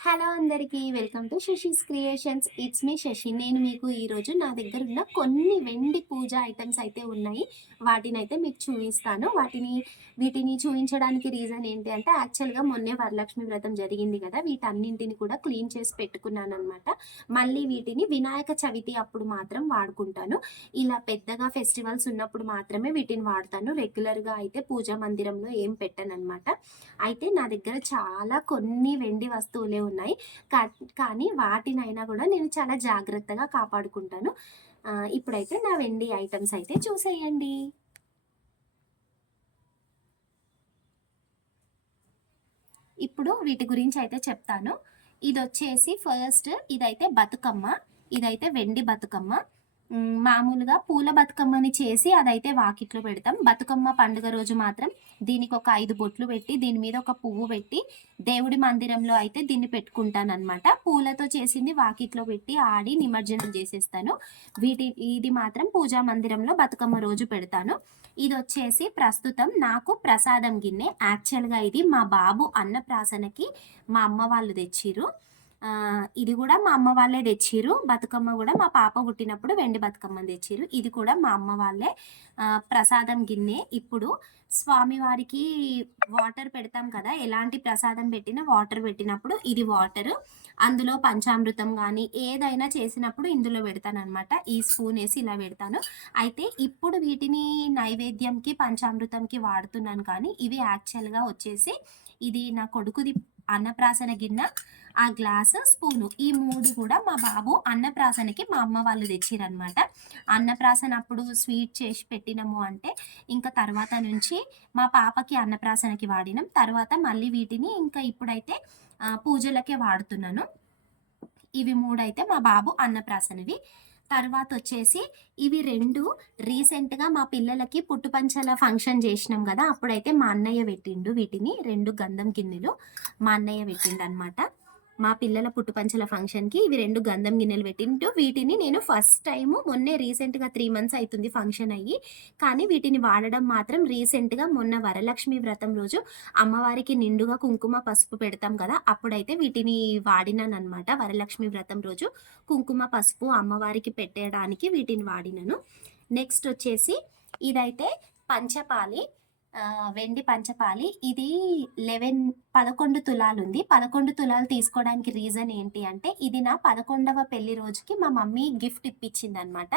Hello అందరికీ welcome to Shashi's creations. It's me Shashi. నేను మీకు ఈరోజు నా దగ్గర ఉన్న కొన్ని వెండి పూజ ఐటమ్స్ అయితే ఉన్నాయి. వాటినైతే మీకు చూపిస్తాను. వీటిని చూపించడానికి రీజన్ ఏంటి అంటే యాక్చువల్గా మొన్నే వరలక్ష్మి వ్రతం జరిగింది కదా, వీటన్నింటిని కూడా క్లీన్ చేసి పెట్టుకున్నాను అనమాట. మళ్ళీ వీటిని వినాయక చవితి అప్పుడు మాత్రం వాడుకుంటాను. ఇలా పెద్దగా ఫెస్టివల్స్ ఉన్నప్పుడు మాత్రమే వీటిని వాడతాను. రెగ్యులర్గా అయితే పూజా మందిరంలో ఏం పెట్టను అనమాట. అయితే నా దగ్గర చాలా కొన్ని వెండి వస్తువులే ఉన్నాయి. కానీ వాటినైనా కూడా నేను చాలా జాగ్రత్తగా కాపాడుకుంటాను. ఇప్పుడైతే నా వెండి ఐటమ్స్ అయితే చూసేయండి. ఇప్పుడు వీటి గురించి అయితే చెప్తాను. ఇదొచ్చేసి ఫస్ట్ ఇదైతే బతుకమ్మ. ఇదైతే వెండి బతుకమ్మ. మామూలుగా పూల బతుకమ్మని చేసి అదైతే వాకిట్లో పెడతాం. బతుకమ్మ పండుగ రోజు మాత్రం దీనికి ఒక 5 బొట్లు పెట్టి దీని మీద ఒక పువ్వు పెట్టి దేవుడి మందిరంలో అయితే దీన్ని పెట్టుకుంటాను అనమాట. పూలతో చేసింది వాకిట్లో పెట్టి ఆడి నిమజ్జనం చేసేస్తాను. ఇది మాత్రం పూజా మందిరంలో బతుకమ్మ రోజు పెడతాను. ఇది వచ్చేసి ప్రస్తుతం నాకు ప్రసాదం గిన్నె. యాక్చువల్గా ఇది మా బాబు అన్నప్రాసనకి మా అమ్మ వాళ్ళు తెచ్చిర్రు. ఇది కూడా మా అమ్మ వాళ్ళే తెచ్చిర్రు. బతుకమ్మ కూడా మా పాప పుట్టినప్పుడు వెండి బతుకమ్మని తెచ్చిర్రు. ఇది కూడా మా అమ్మ వాళ్ళే. ప్రసాదం గిన్నె. ఇప్పుడు స్వామివారికి వాటర్ పెడతాం కదా, ఎలాంటి ప్రసాదం పెట్టినా వాటర్ పెట్టినప్పుడు ఇది వాటర్, అందులో పంచామృతం కానీ ఏదైనా చేసినప్పుడు ఇందులో పెడతాను అనమాట. ఈ స్పూన్ వేసి ఇలా పెడతాను. అయితే ఇప్పుడు వీటిని నైవేద్యంకి పంచామృతంకి వాడుతున్నాను. కానీ ఇవి యాక్చువల్గా వచ్చేసి ఇది నా కొడుకుది అన్నప్రాసన గిన్నె, ఆ గ్లాసు, స్పూను, ఈ 3 కూడా మా బాబు అన్నప్రాసనకి మా అమ్మ వాళ్ళు తెచ్చిరనమాట. అన్నప్రాసన అప్పుడు స్వీట్ చేసి పెట్టినాము అంటే ఇంకా తర్వాత నుంచి మా పాపకి అన్నప్రాసనకి వాడినాం. తర్వాత మళ్ళీ వీటిని ఇంకా ఇప్పుడైతే పూజలకే వాడుతున్నాను. ఇవి 3 అయితే మా బాబు అన్నప్రాసనవి. తర్వాత వచ్చేసి ఇవి 2 రీసెంట్గా మా పిల్లలకి పుట్టుపంచల ఫంక్షన్ చేసినాం కదా, అప్పుడైతే మా అన్నయ్య పెట్టిండు. వీటిని 2 గంధం గిన్నెలు మా అన్నయ్య పెట్టిండు అనమాట. మా పిల్లల పుట్టుపంచల ఫంక్షన్కి ఇవి 2 గంధం గిన్నెలు పెట్టింటూ వీటిని నేను ఫస్ట్ టైము మొన్నే రీసెంట్గా 3 months అవుతుంది ఫంక్షన్ అయ్యి. కానీ వీటిని వాడడం మాత్రం రీసెంట్గా మొన్న వరలక్ష్మి వ్రతం రోజు అమ్మవారికి నిండుగా కుంకుమ పసుపు పెడతాం కదా, అప్పుడైతే వీటిని వాడినాను అనమాట. వరలక్ష్మి వ్రతం రోజు కుంకుమ పసుపు అమ్మవారికి పెట్టడానికి వీటిని వాడినాను. నెక్స్ట్ వచ్చేసి ఇదైతే పంచపాలి, వెండి పంచపాలి. ఇది 11 తులాలు ఉంది. 11 తులాలు తీసుకోవడానికి రీజన్ ఏంటి అంటే ఇది నా 11వ పెళ్లి రోజుకి మా మమ్మీ గిఫ్ట్ ఇప్పించింది అనమాట.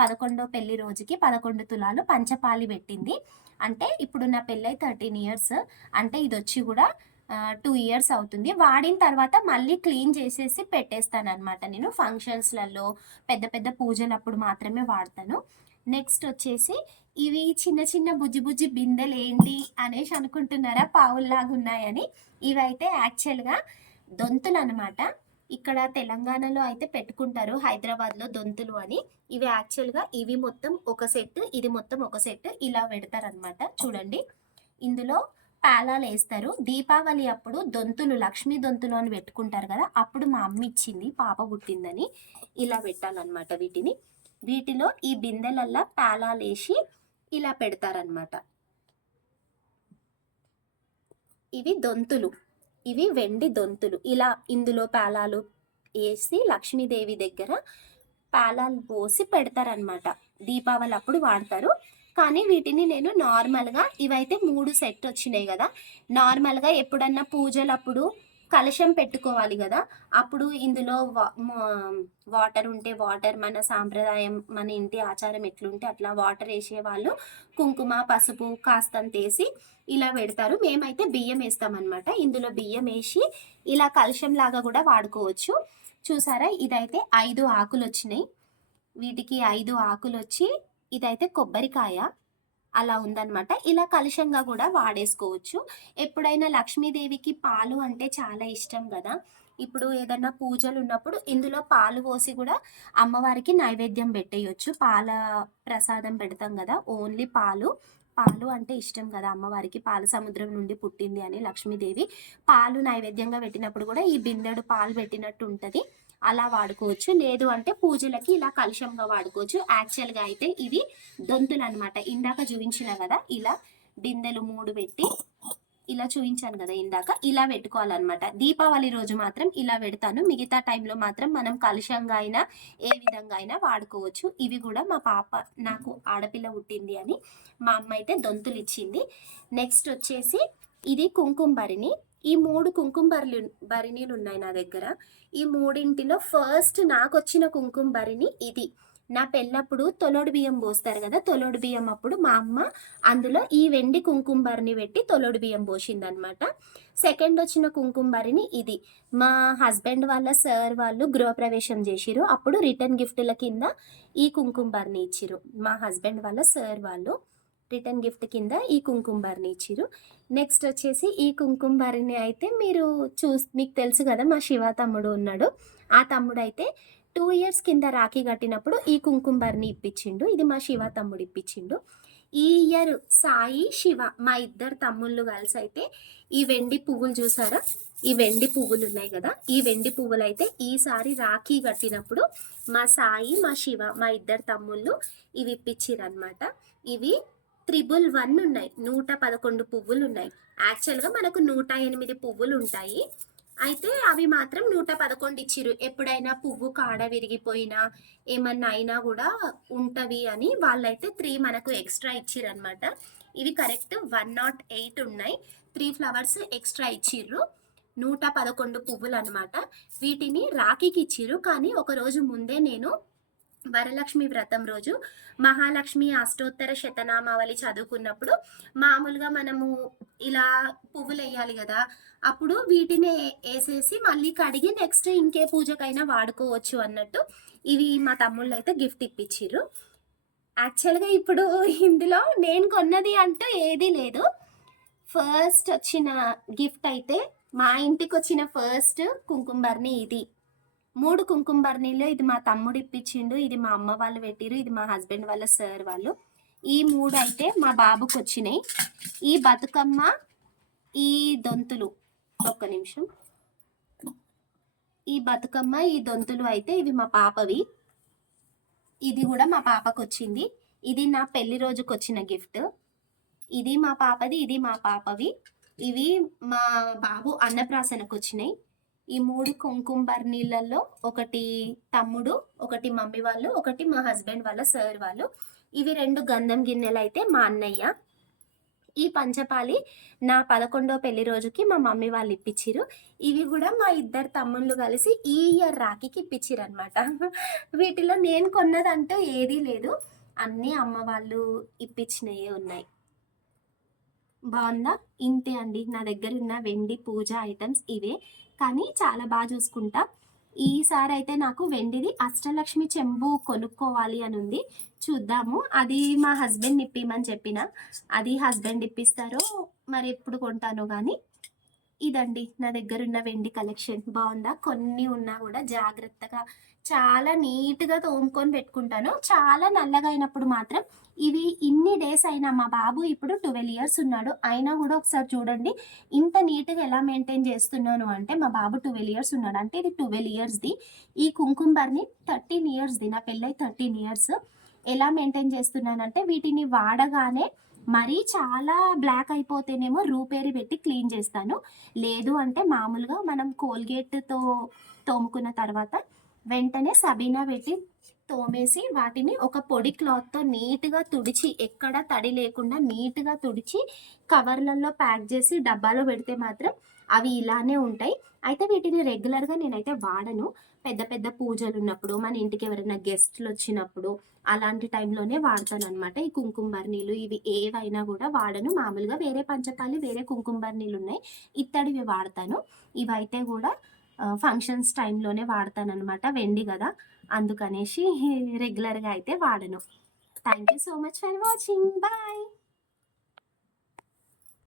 11వ పెళ్లి రోజుకి 11 తులాలు పంచపాలి పెట్టింది. అంటే ఇప్పుడు నా పెళ్ళై 13 years, అంటే ఇది వచ్చి కూడా 2 years అవుతుంది. వాడిన తర్వాత మళ్ళీ క్లీన్ చేసేసి పెట్టేస్తాను అనమాట. నేను ఫంక్షన్స్లలో పెద్ద పెద్ద పూజలప్పుడు మాత్రమే వాడతాను. నెక్స్ట్ వచ్చేసి ఇవి చిన్న చిన్న బుజ్జి బుజ్జి బిందెలు ఏంటి అనేసి అనుకుంటున్నారా, పావుల్లాగా ఉన్నాయని. ఇవైతే యాక్చువల్గా దొంతులు అనమాట. ఇక్కడ తెలంగాణలో అయితే పెట్టుకుంటారు, హైదరాబాద్లో దొంతులు అని. ఇవి యాక్చువల్గా ఇవి మొత్తం ఒక సెట్, ఇది మొత్తం ఒక సెట్, ఇలా పెడతారనమాట. చూడండి, ఇందులో పాలాలు వేస్తారు. దీపావళి అప్పుడు దొంతులు, లక్ష్మీ దొంతులు అని పెట్టుకుంటారు కదా, అప్పుడు మా అమ్మ ఇచ్చింది పాప పుట్టిందని. ఇలా పెట్టాలన్నమాట వీటిలో ఈ బిందెలల్లా పాలాలేసి ఇలా పెడతారనమాట. ఇవి దొంతులు, ఇవి వెండి దొంతులు. ఇలా ఇందులో పాలాలు వేసి లక్ష్మీదేవి దగ్గర పాలాలు పోసి పెడతారనమాట. దీపావళి అప్పుడు వాడతారు. కానీ వీటిని నేను నార్మల్గా, ఇవైతే 3 సెట్ వచ్చినాయి కదా, నార్మల్గా ఎప్పుడన్నా పూజలప్పుడు కలశం పెట్టుకోవాలి కదా, అప్పుడు ఇందులో వాటర్ ఉంటే వాటర్, మన సాంప్రదాయం మన ఇంటి ఆచారం ఎట్లుంటే అట్లా వాటర్ వేసేవాళ్ళు కుంకుమ పసుపు కాస్తంత వేసి ఇలా పెడతారు. మేమైతే బియ్యం వేస్తామన్నమాట. ఇందులో బియ్యం వేసి ఇలా కలశం లాగా కూడా వాడుకోవచ్చు. చూసారా, ఇదైతే 5 ఆకులు వచ్చినాయి. వీటికి 5 ఆకులు వచ్చి ఇదైతే కొబ్బరికాయ అలా ఉందన్నమాట. ఇలా కలుషంగా కూడా వాడేసుకోవచ్చు. ఎప్పుడైనా లక్ష్మీదేవికి పాలు అంటే చాలా ఇష్టం కదా, ఇప్పుడు ఏదన్నా పూజలు ఉన్నప్పుడు ఇందులో పాలు పోసి కూడా అమ్మవారికి నైవేద్యం పెట్టేయచ్చు. పాల ప్రసాదం పెడతాం కదా, ఓన్లీ పాలు అంటే ఇష్టం కదా అమ్మవారికి. పాల సముద్రం నుండి పుట్టింది అని లక్ష్మీదేవి. పాలు నైవేద్యంగా పెట్టినప్పుడు కూడా ఈ బిందెడు పాలు పెట్టినట్టు ఉంటుంది. అలా వాడుకోవచ్చు. లేదు అంటే పూజలకి ఇలా కలుషంగా వాడుకోవచ్చు. యాక్చువల్గా అయితే ఇవి దొంతులు అనమాట. ఇందాక చూపించిన కదా, ఇలా బిందెలు 3 పెట్టి ఇలా చూపించాను కదా ఇందాక, ఇలా పెట్టుకోవాలన్నమాట. దీపావళి రోజు మాత్రం ఇలా పెడతాను, మిగతా టైంలో మాత్రం మనం కలుషంగా అయినా ఏ విధంగా అయినా వాడుకోవచ్చు. ఇవి కూడా మా పాప, నాకు ఆడపిల్ల పుట్టింది అని మా అమ్మ అయితే దొంతులు ఇచ్చింది. నెక్స్ట్ వచ్చేసి ఇది కుంకుమ భరిణి. ఈ 3 కుంకుమ భరిణీలు ఉన్నాయి నా దగ్గర. ఈ మూడింటిలో ఫస్ట్ నాకు వచ్చిన కుంకుమ భరిణి ఇది. నా పెళ్ళప్పుడు తొలడు బియ్యం పోస్తారు కదా, తొలడు బియ్యం అప్పుడు మా అమ్మ అందులో ఈ వెండి కుంకుమ భరిణి పెట్టి తొలడు బియ్యం పోసింది అనమాట. సెకండ్ వచ్చిన కుంకుమ భరిణి ఇది. మా హస్బెండ్ వాళ్ళ సార్ వాళ్ళు గృహప్రవేశం చేసిరు, అప్పుడు రిటర్న్ గిఫ్ట్ల కింద ఈ కుంకుమ భరిణి ఇచ్చిరు. మా హస్బెండ్ వాళ్ళ సార్ వాళ్ళు రిటర్న్ గిఫ్ట్ కింద ఈ కుంకుమ భరిణి ఇచ్చిరు. నెక్స్ట్ వచ్చేసి ఈ కుంకుమ భరిణి అయితే మీకు తెలుసు కదా, మా శివ తమ్ముడు ఉన్నాడు. ఆ తమ్ముడు అయితే 2 years కింద రాఖీ కట్టినప్పుడు ఈ కుంకుమ భరిణి ఇప్పించిండు. ఇది మా శివ తమ్ముడు ఇప్పించిండు. ఈ ఇయర్ సాయి శివ మా ఇద్దరు తమ్ముళ్ళు కలిసి అయితే ఈ వెండి పువ్వులు చూసారా, ఈ వెండి పువ్వులు ఉన్నాయి కదా, ఈ వెండి పువ్వులు అయితే ఈసారి రాఖీ కట్టినప్పుడు మా సాయి మా శివ మా ఇద్దరు తమ్ముళ్ళు ఇవి ఇప్పించిరనమాట. ఇవి 111 ఉన్నాయి, 111 పువ్వులు ఉన్నాయి. యాక్చువల్గా మనకు 108 పువ్వులు ఉంటాయి, అయితే అవి మాత్రం 111 ఇచ్చిరు. ఎప్పుడైనా పువ్వు కాడ విరిగిపోయినా ఏమన్నా అయినా కూడా ఉంటవి అని వాళ్ళైతే 3 మనకు ఎక్స్ట్రా ఇచ్చిర్రు అనమాట. ఇవి కరెక్ట్ 108 ఉన్నాయి, 3 ఫ్లవర్స్ ఎక్స్ట్రా ఇచ్చిర్రు. 111 పువ్వులు అనమాట. వీటిని రాఖీకి ఇచ్చిర్రు, కానీ ఒక రోజు ముందే నేను వరలక్ష్మి వ్రతం రోజు మహాలక్ష్మి అష్టోత్తర శతనామావళి చదువుకున్నప్పుడు మామూలుగా మనము ఇలా పువ్వులు వేయాలి కదా, అప్పుడు వీటిని వేసేసి మళ్ళీ కడిగి నెక్స్ట్ ఇంకే పూజకైనా వాడుకోవచ్చు అన్నట్టు ఇవి మా తమ్ముళ్ళు అయితే గిఫ్ట్ ఇప్పించిర్రు. యాక్చువల్గా ఇప్పుడు ఇందులో నేను కొన్నది అంటూ ఏదీ లేదు. ఫస్ట్ వచ్చిన గిఫ్ట్ అయితే మా ఇంటికి వచ్చిన ఫస్ట్ కుంకుమ భరిణి ఇది. 3 కుంకుమ భరిణిలో ఇది మా తమ్ముడు ఇప్పించిండు, ఇది మా అమ్మ వాళ్ళు పెట్టిరు, ఇది మా హస్బెండ్ వాళ్ళ సార్ వాళ్ళు. ఈ 3 అయితే మా బాబుకి వచ్చినాయి. ఈ బతుకమ్మ, ఈ దొంతులు, ఒక్క నిమిషం, ఈ బతుకమ్మ ఈ దొంతులు అయితే ఇవి మా పాపవి. ఇది కూడా మా పాపకు వచ్చింది. ఇది నా పెళ్లి రోజుకి వచ్చిన గిఫ్ట్. ఇది మా పాపది, ఇది మా పాపవి. ఇవి మా బాబు అన్నప్రాసనకు వచ్చినాయి. ఈ 3 కుంకుమ భరిణీలలో ఒకటి తమ్ముడు, ఒకటి మమ్మీ వాళ్ళు, ఒకటి మా హస్బెండ్ వాళ్ళ సార్ వాళ్ళు. ఇవి 2 గంధం గిన్నెలు అయితే మా అన్నయ్య. ఈ పంచపాలి నా 11వ పెళ్లి రోజుకి మా మమ్మీ వాళ్ళు ఇప్పించిరు. ఇవి కూడా మా ఇద్దరు తమ్ముళ్ళు కలిసి ఈ ఇయర్ రాఖీకి ఇప్పించిరు అనమాట. వీటిలో నేను కొన్నదంటూ ఏదీ లేదు, అన్నీ అమ్మ వాళ్ళు ఇప్పించినవే ఉన్నాయి. బాగుందా? ఇంతే అండి, నా దగ్గర ఉన్న వెండి పూజ ఐటమ్స్ ఇవే, కానీ చాలా బాగా చూసుకుంటా. ఈసారి అయితే నాకు వెండిది అష్టలక్ష్మి చెంబు కొనుక్కోవాలి అని ఉంది, చూద్దాము. అది మా హస్బెండ్ ఇప్పిమని చెప్పిన, అది హస్బెండ్ ఇప్పిస్తారో మరి ఎప్పుడు కొంటానో కానీ. ఇదండి నా దగ్గర ఉన్న వెండి కలెక్షన్. బాగుందా? కొన్ని ఉన్నా కూడా జాగ్రత్తగా చాలా నీట్గా తోముకొని పెట్టుకుంటాను. చాలా నల్లగా అయినప్పుడు మాత్రం ఇవి ఇన్ని డేస్ అయినా, మా బాబు ఇప్పుడు 12 years ఉన్నాడు, అయినా కూడా ఒకసారి చూడండి ఇంత నీట్గా ఎలా మెయింటైన్ చేస్తున్నాను అంటే. మా బాబు 12 years ఉన్నాడు అంటే ఇది 12 yearsది. ఈ కుంకుమ భరిణి 13 yearsది, నా పెళ్ళై 13 years. ఎలా మెయింటైన్ చేస్తున్నానంటే వీటిని వాడగానే మరీ చాలా బ్లాక్ అయిపోతేనేమో రూపేరి పెట్టి క్లీన్ చేస్తాను, లేదు అంటే మామూలుగా మనం కోల్గేట్తో తోముకున్న తర్వాత వెంటనే సబీనా పెట్టి తోమేసి వాటిని ఒక పొడి క్లాత్తో నీట్గా తుడిచి, ఎక్కడ తడి లేకుండా నీట్గా తుడిచి కవర్లలో ప్యాక్ చేసి డబ్బాలో పెడితే మాత్రం అవి ఇలానే ఉంటాయి. అయితే వీటిని రెగ్యులర్గా నేనైతే వాడను, పెద్ద పెద్ద పూజలు ఉన్నప్పుడు, మన ఇంటికి ఎవరైనా గెస్ట్లు వచ్చినప్పుడు అలాంటి టైంలోనే వాడతాను అనమాట. ఈ కుంకుమ భరిణీలు ఇవి ఏవైనా కూడా వాడను, మామూలుగా వేరే పంచపాలి వేరే కుంకుమ భరిణీలు ఉన్నాయి, ఇత్తడివి వాడతాను. ఇవైతే కూడా ఫంక్షన్స్ టైంలోనే వాడతాను అనమాట, వెండి కదా అందుకనేసి రెగ్యులర్గా అయితే వాడను. Thank you so much for watching, bye.